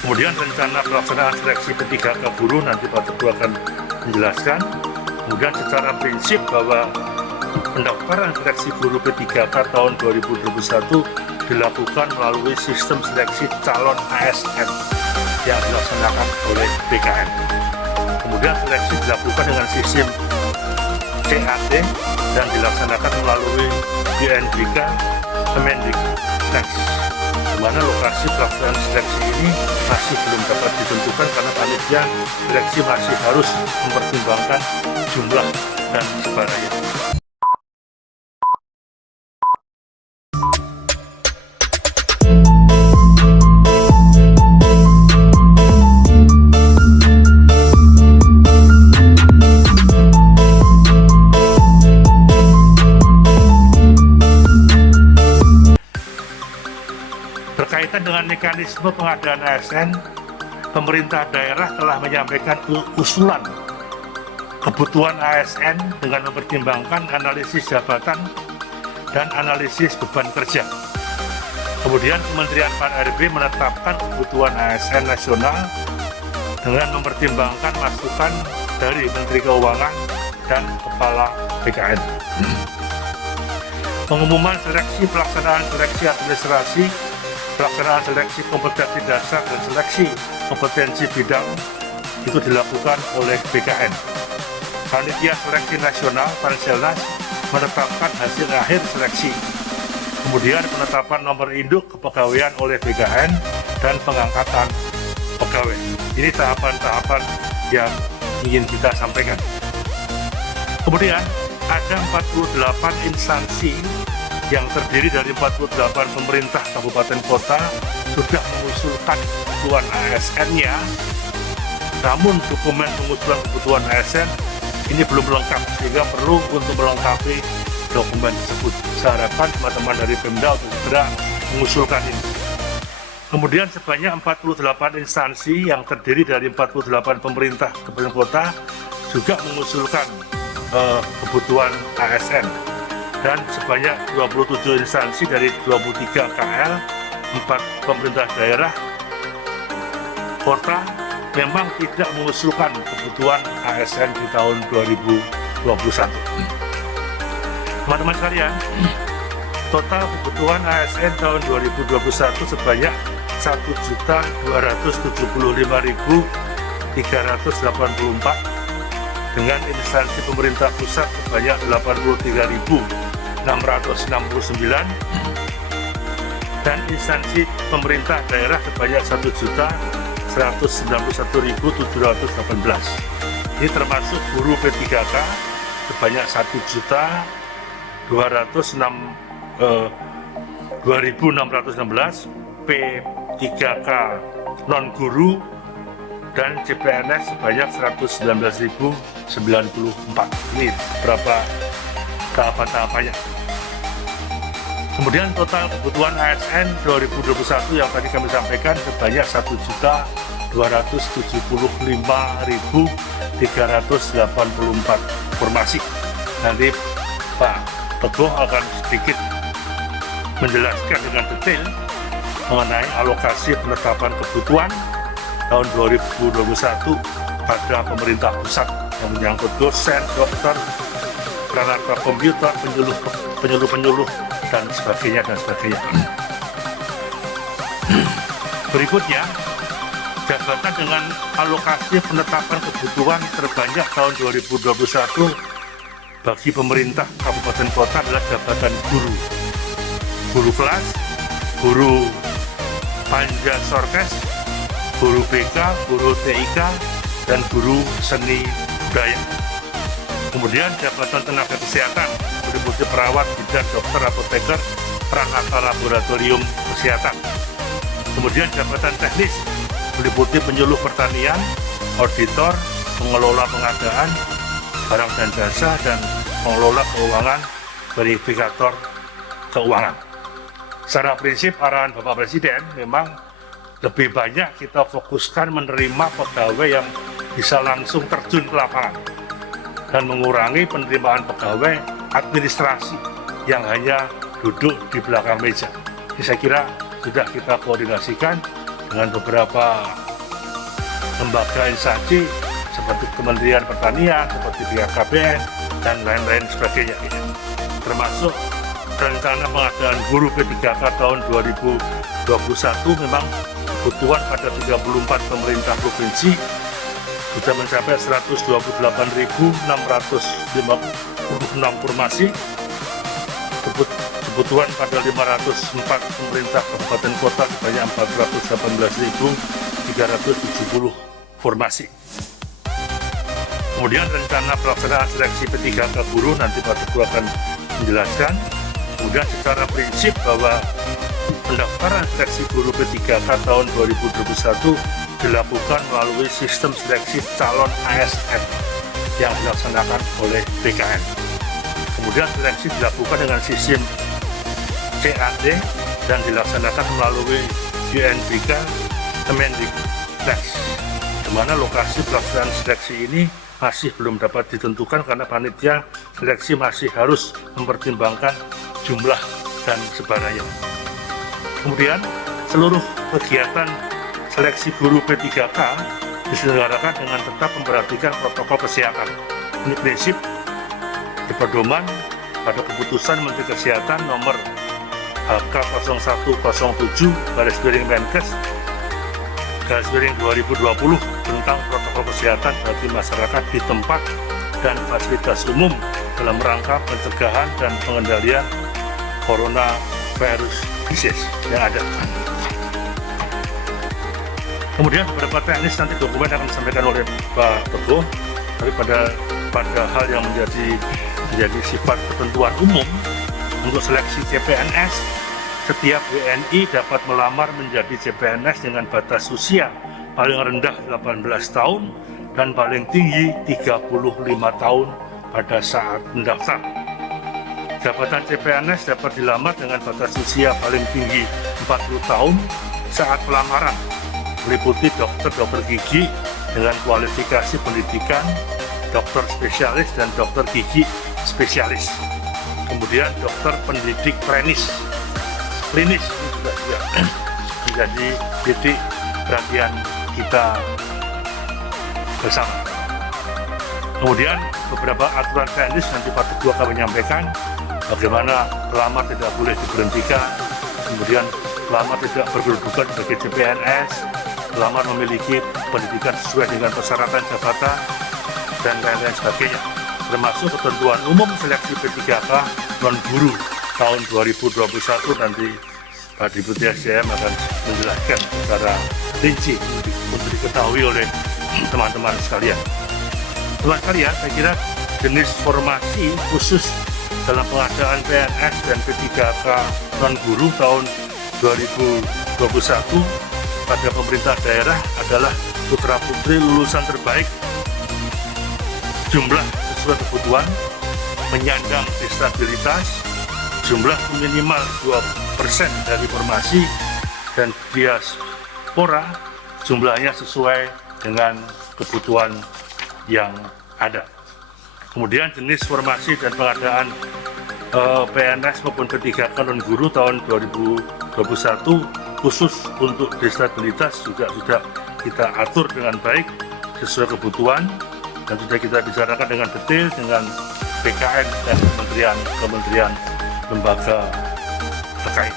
Kemudian rencana pelaksanaan seleksi P3K guru nanti Pak Teguh akan menjelaskan. Kemudian secara prinsip bahwa pendaftaran seleksi guru P3K tahun 2021 dilakukan melalui sistem seleksi calon ASN yang dilaksanakan oleh BKN. Kemudian seleksi dilakukan dengan sistem CAT dan dilaksanakan melalui UNBK Kemendikbud, di mana lokasi pelaksanaan seleksi ini masih belum dapat ditentukan karena panitia seleksi masih harus mempertimbangkan jumlah dan sebaranya. Berkaitan dengan mekanisme pengadaan ASN, pemerintah daerah telah menyampaikan usulan kebutuhan ASN dengan mempertimbangkan analisis jabatan dan analisis beban kerja. Kemudian Kementerian PAN-RB menetapkan kebutuhan ASN nasional dengan mempertimbangkan masukan dari Menteri Keuangan dan Kepala BKN. Pengumuman seleksi pelaksanaan seleksi administrasi, pelaksanaan seleksi kompetensi dasar dan seleksi kompetensi bidang itu dilakukan oleh BKN. Panitia Seleksi Nasional Panselnas menetapkan hasil akhir seleksi. Kemudian penetapan nomor induk kepegawaian oleh BKN dan pengangkatan pegawai. Ini tahapan-tahapan yang ingin kita sampaikan. Kemudian ada 48 instansi yang terdiri dari 48 pemerintah kabupaten kota sudah mengusulkan kebutuhan ASN-nya, namun dokumen pengusulan kebutuhan ASN ini belum lengkap, sehingga perlu untuk melengkapi dokumen tersebut. Saya harapkan teman-teman dari Pemda untuk segera mengusulkan ini. Kemudian sebanyak 48 instansi yang terdiri dari 48 pemerintah kabupaten kota juga mengusulkan kebutuhan ASN. Dan sebanyak 27 instansi dari 23 KL, 4 pemerintah daerah, kota memang tidak mengusulkan kebutuhan ASN di tahun 2021. Teman-teman sekalian, total kebutuhan ASN tahun 2021 sebanyak 1.275.384 dengan instansi pemerintah pusat sebanyak 83.669 dan instansi pemerintah daerah sebanyak 1.191.718. Ini termasuk guru P3K sebanyak 1.206.616, P3K non guru dan CPNS sebanyak 119.094. Ini berapa tahapan-tahapannya. Kemudian total kebutuhan ASN 2021 yang tadi kami sampaikan sebanyak 1.275.384 informasi. Nanti Pak Teguh akan sedikit menjelaskan dengan detail mengenai alokasi penetapan kebutuhan tahun 2021 pada pemerintah pusat yang menyangkut dosen, dokter, peralatan komputer, penyuluh, dan sebagainya. Berikutnya, jabatan dengan alokasi penetapan kebutuhan terbanyak tahun 2021 bagi pemerintah kabupaten kota adalah jabatan guru, guru kelas, guru panja sorkes, guru BK, guru TIK, dan guru seni budaya. Kemudian jabatan tenaga kesehatan meliputi perawat, bidan, dokter, apoteker, perangkat laboratorium kesehatan. Kemudian jabatan teknis meliputi penyuluh pertanian, auditor, pengelola pengadaan, barang dan jasa, dan pengelola keuangan, verifikator keuangan. Secara prinsip arahan Bapak Presiden memang lebih banyak kita fokuskan menerima pegawai yang bisa langsung terjun ke lapangan dan mengurangi penerimaan pegawai administrasi yang hanya duduk di belakang meja. Ini saya kira sudah kita koordinasikan dengan beberapa lembaga instansi seperti Kementerian Pertanian, seperti BKKBN, dan lain-lain sebagainya. Termasuk rencana pengadaan guru P3K tahun 2021 memang kebutuhan pada 34 pemerintah provinsi sudah mencapai 128.656 formasi. Kebutuhan pada 504 pemerintah kabupaten kota sebanyak 418.370 formasi. Kemudian rencana pelaksanaan seleksi P3K guru nanti Pak Teguh akan menjelaskan. Kemudian secara prinsip bahwa pendaftaran seleksi guru P3K tahun 2021 dilakukan melalui sistem seleksi calon ASN yang dilaksanakan oleh BKN. Kemudian seleksi dilakukan dengan sistem CAD dan dilaksanakan melalui UNBK Kemendikbud, di mana lokasi pelaksanaan seleksi ini masih belum dapat ditentukan karena panitia seleksi masih harus mempertimbangkan jumlah dan sebarannya. Kemudian seluruh kegiatan seleksi guru P3K diselenggarakan dengan tetap memperhatikan protokol kesehatan. Ini prinsip berpedoman pada keputusan Menteri Kesehatan nomor HK0107/Menkes /2020 tentang protokol kesehatan bagi masyarakat di tempat dan fasilitas umum dalam rangka pencegahan dan pengendalian coronavirus disease yang ada. Kemudian beberapa teknis nanti dokumen akan disampaikan oleh Pak Teguh, tapi pada hal yang menjadi sifat ketentuan umum untuk seleksi CPNS, setiap WNI dapat melamar menjadi CPNS dengan batas usia paling rendah 18 tahun dan paling tinggi 35 tahun pada saat mendaftar. Jabatan CPNS dapat dilamar dengan batas usia paling tinggi 40 tahun saat pelamaran, meliputi dokter gigi dengan kualifikasi pendidikan, dokter spesialis dan dokter gigi spesialis. Kemudian dokter pendidik klinis ini juga menjadi titik perhatian kita bersama. Kemudian beberapa aturan teknis nanti Pak Teguh akan menyampaikan bagaimana pelamar tidak boleh diberhentikan, kemudian pelamar tidak berkedudukan sebagai CPNS, pelamar memiliki pendidikan sesuai dengan persyaratan jabatan, dan lain-lain sebagainya, termasuk ketentuan umum seleksi P3K non-guru tahun 2021. Nanti Pak Deputi SDM akan menjelaskan secara rinci untuk diketahui oleh teman-teman sekalian. Teman sekalian, saya kira jenis formasi khusus dalam pengadaan PNS dan P3K non-guru tahun 2021 pada pemerintah daerah adalah putra-putri lulusan terbaik, jumlah sesuai kebutuhan, menyandang disabilitas, jumlah minimal 2% dari formasi, dan diaspora jumlahnya sesuai dengan kebutuhan yang ada. Kemudian jenis formasi dan pengadaan PNS maupun P3K non-guru tahun 2021 khusus untuk disabilitas juga sudah kita atur dengan baik sesuai kebutuhan dan sudah kita bicarakan dengan detail dengan BKN dan kementerian lembaga terkait.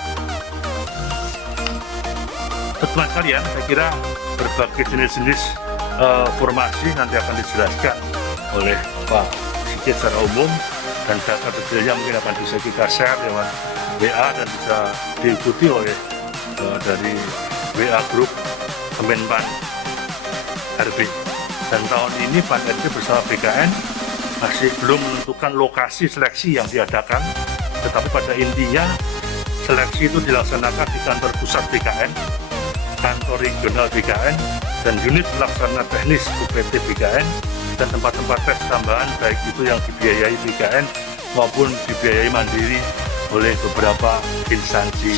Teman sekalian, saya kira berbagai jenis-jenis formasi nanti akan dijelaskan oleh Pak Sigit secara umum, dan data detailnya mungkin akan bisa kita share lewat WA dan bisa diikuti oleh dari WA Group Kemenpan RB. Dan tahun ini Pan RB bersama BKN masih belum menentukan lokasi seleksi yang diadakan, tetapi pada intinya seleksi itu dilaksanakan di kantor pusat BKN, kantor regional BKN, dan unit pelaksana teknis UPT BKN, dan tempat-tempat tes tambahan baik itu yang dibiayai BKN maupun dibiayai mandiri oleh beberapa instansi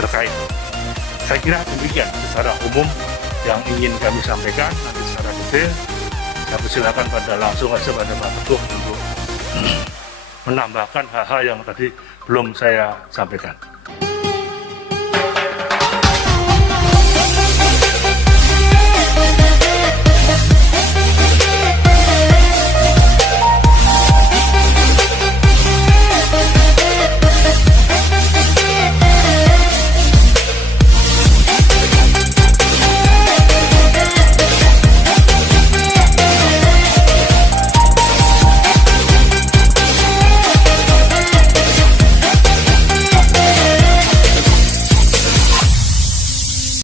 terkait. Saya kira demikian secara umum yang ingin kami sampaikan. Nanti secara detail saya persilakan langsung aja pada Pak Teguh untuk menambahkan hal-hal yang tadi belum saya sampaikan.